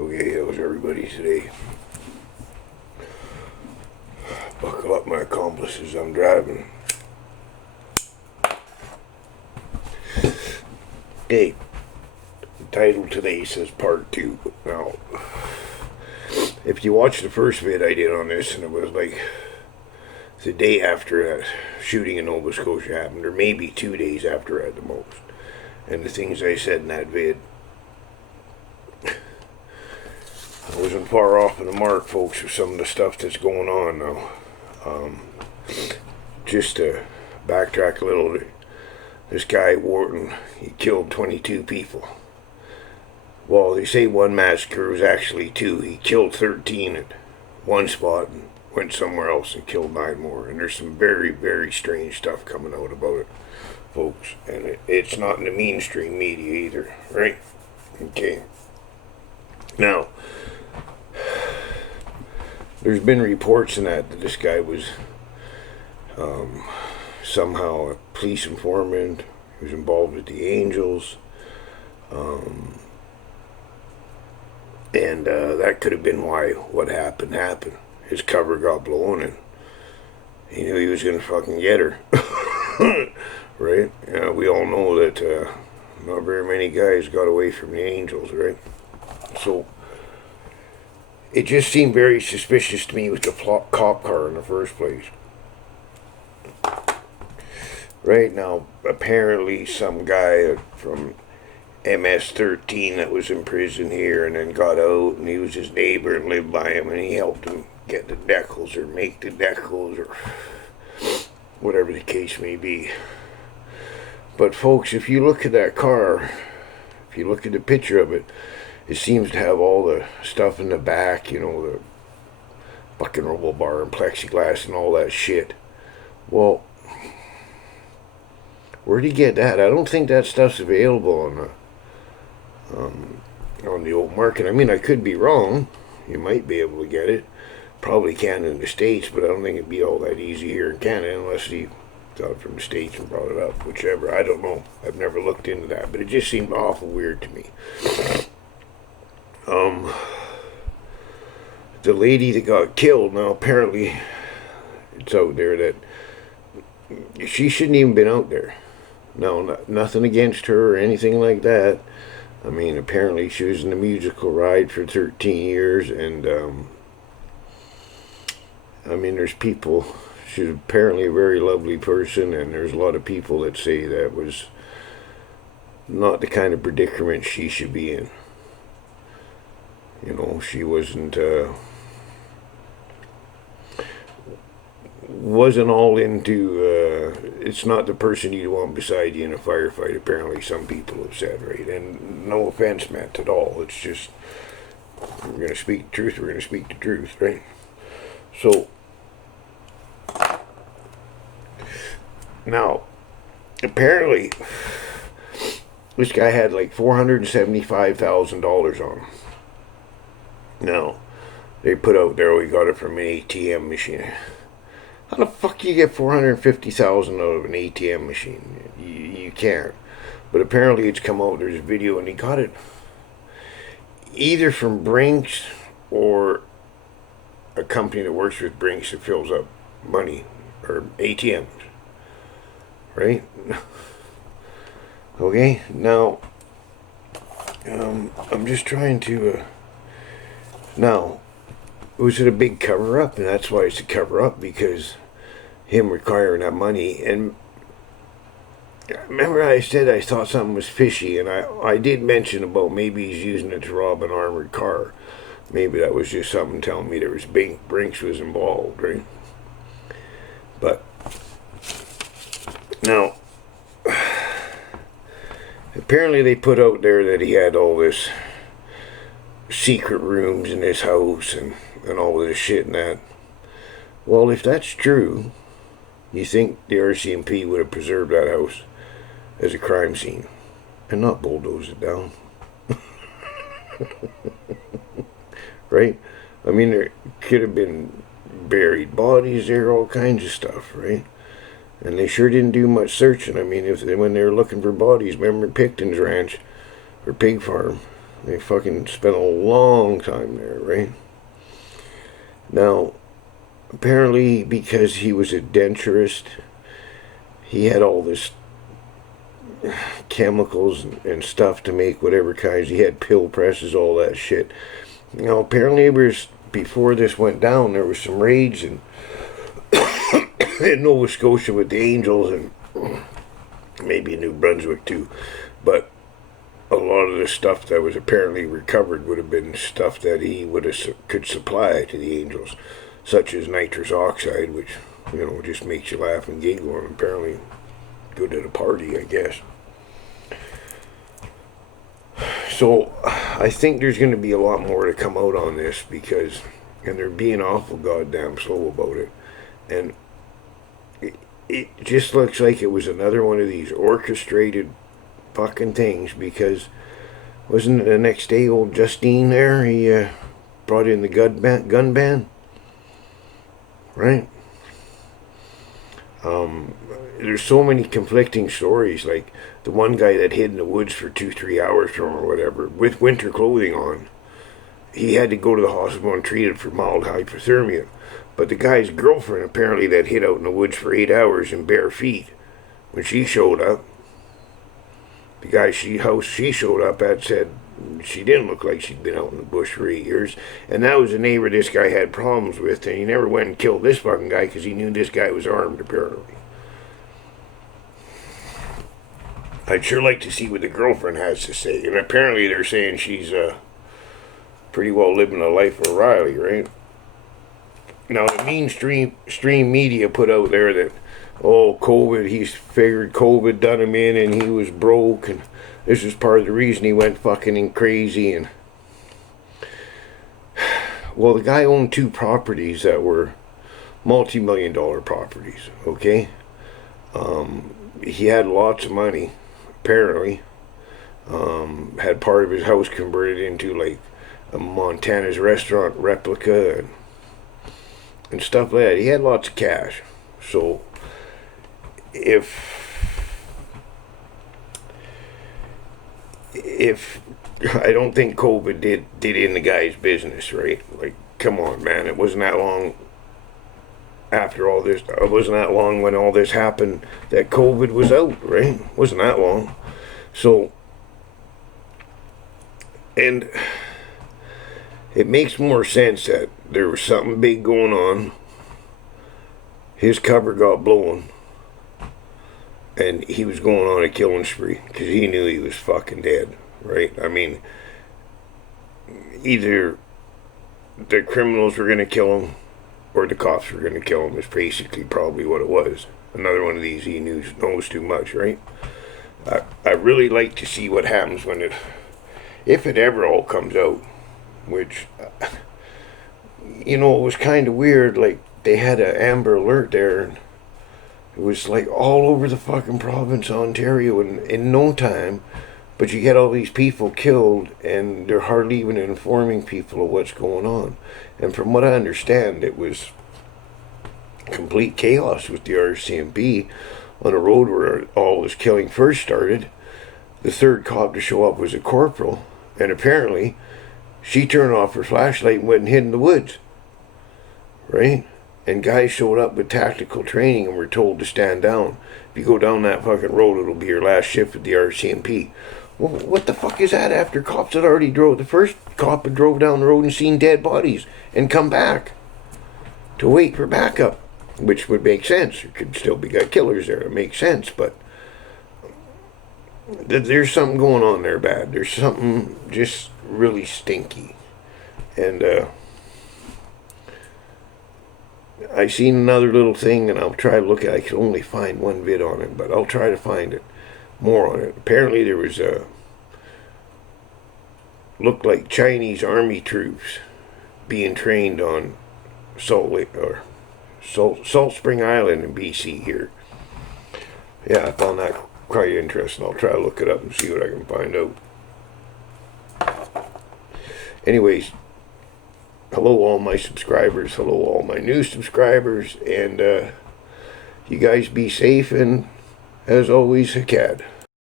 Okay, how's everybody today? Buckle up, my accomplices, I'm driving. Okay, the title today says part 2. Now, if you watch the first vid I did on this, and it was like the day after that shooting in Nova Scotia happened, or maybe 2 days after at the most, and the things I said in that vid, I wasn't far off of the mark, folks, with some of the stuff that's going on now. Just to backtrack a little, this guy, Wharton, he killed 22 people. Well, they say one massacre was actually 2. He killed 13 at one spot and went somewhere else and killed 9 more. And there's some very, very strange stuff coming out about it, folks. And it's not in the mainstream media either, right? Okay. Now, there's been reports in that this guy was somehow a police informant. He was involved with the Angels. And that could have been why what happened. His cover got blown and he knew he was going to fucking get her. Right? We all know that not very many guys got away from the Angels, right? So it just seemed very suspicious to me with the cop car in the first place. Right now, apparently some guy from MS-13 that was in prison here and then got out, and he was his neighbor and lived by him, and he helped him get the decals or make the decals or whatever the case may be. But folks, if you look at that car, if you look at the picture of it, it seems to have all the stuff in the back, the fucking roll bar and plexiglass and all that shit. Well, where'd he get that? I don't think that stuff's available on the old market. I mean, I could be wrong. You might be able to get it. Probably can in the States, but I don't think it'd be all that easy here in Canada unless he got it from the States and brought it up, whichever. I don't know. I've never looked into that, but it just seemed awful weird to me. The lady that got killed, now apparently it's out there that she shouldn't even been out there. No, nothing against her or anything like that. I mean, apparently she was in the musical ride for 13 years, and I mean, there's people, she's apparently a very lovely person, and there's a lot of people that say that was not the kind of predicament she should be in. She wasn't all into, it's not the person you want beside you in a firefight, apparently some people have said, right? And no offense meant at all. It's just, we're going to speak the truth, we're going to speak the truth, right? So, now, apparently, this guy had like $475,000 on him. Now, they put out there, we got it from an ATM machine. How the fuck do you get $450,000 out of an ATM machine? You can't. But apparently it's come out, there's a video, and he got it either from Brinks or a company that works with Brinks that fills up money, or ATMs. Right? Okay, now, I'm just trying to, now, was it a big cover-up? And that's why it's a cover-up, because him requiring that money. And remember I said I thought something was fishy, and I did mention about maybe he's using it to rob an armored car. Maybe that was just something telling me there was Brinks was involved, right? But now, apparently they put out there that he had all this secret rooms in his house and all this shit and that. Well, if that's true, you think the RCMP would have preserved that house as a crime scene and not bulldoze it down? Right? I mean, there could have been buried bodies there, all kinds of stuff, right? And they sure didn't do much searching. I mean, when they were looking for bodies, remember Picton's ranch or pig farm, They fucking spent a long time there, right? Now, apparently because he was a denturist, he had all this chemicals and stuff to make whatever kinds. He had pill presses, all that shit. Apparently it was, before this went down, there was some raids in Nova Scotia with the Angels, and maybe New Brunswick too. But a lot of the stuff that was apparently recovered would have been stuff that he could supply to the Angels, such as nitrous oxide, which just makes you laugh and giggle, and apparently good at a party, I guess. So I think there's going to be a lot more to come out on this, and they're being awful goddamn slow about it. And it just looks like it was another one of these orchestrated fucking things, because wasn't it the next day old Justine there, he brought in the gun ban, right? There's so many conflicting stories, like the one guy that hid in the woods for 2-3 hours from or whatever with winter clothing on. He had to go to the hospital and treated for mild hypothermia. But the guy's girlfriend, apparently, that hid out in the woods for 8 hours in bare feet, when she showed up, the guy she showed up at said she didn't look like she'd been out in the bush for 8 years. And that was a neighbor this guy had problems with, and he never went and killed this fucking guy because he knew this guy was armed, apparently. I'd sure like to see what the girlfriend has to say. And apparently they're saying she's pretty well living a life of Riley, right? Now, the mainstream media put out there that, COVID, he's figured COVID done him in and he was broke, and this is part of the reason he went fucking crazy. And well, the guy owned 2 properties that were multi-million-dollar properties, okay? He had lots of money, apparently. Had part of his house converted into like a Montana's restaurant replica and stuff like that. He had lots of cash. So if I don't think COVID did in the guy's business, right? Like, come on, man. It wasn't that long after all this. It wasn't that long when all this happened that COVID was out, right? It wasn't that long. So, and it makes more sense that there was something big going on. His cover got blown, and he was going on a killing spree because he knew he was fucking dead, right? I mean, either the criminals were going to kill him or the cops were going to kill him, is basically probably what it was. Another one of these he knows too much, right? I really like to see what happens if it ever all comes out, which, it was kind of weird. Like, they had an Amber Alert there, and it was like all over the fucking province of Ontario in no time, but you get all these people killed, and they're hardly even informing people of what's going on. And from what I understand, it was complete chaos with the RCMP on a road where all this killing first started. The third cop to show up was a corporal, and apparently she turned off her flashlight and went and hid in the woods, right? And guys showed up with tactical training and were told to stand down. If you go down that fucking road, it'll be your last shift with the RCMP. Well, what the fuck is that after cops had already drove? The first cop had drove down the road and seen dead bodies and come back to wait for backup, which would make sense. There could still be got killers there. It makes sense, but there's something going on there bad. There's something just really stinky. And I seen another little thing, and I'll try to look at it. I could only find one vid on it, but I'll try to find it more on it. Apparently there was looked like Chinese army troops being trained on Salt Spring Island in BC here. Yeah, I found that quite interesting. I'll try to look it up and see what I can find out. Anyways, hello all my subscribers, hello all my new subscribers, and you guys be safe, and as always, Hakad.